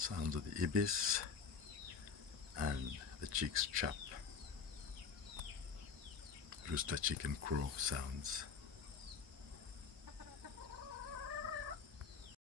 Sounds of the ibis and the chicks chap. Rooster chicken crow sounds.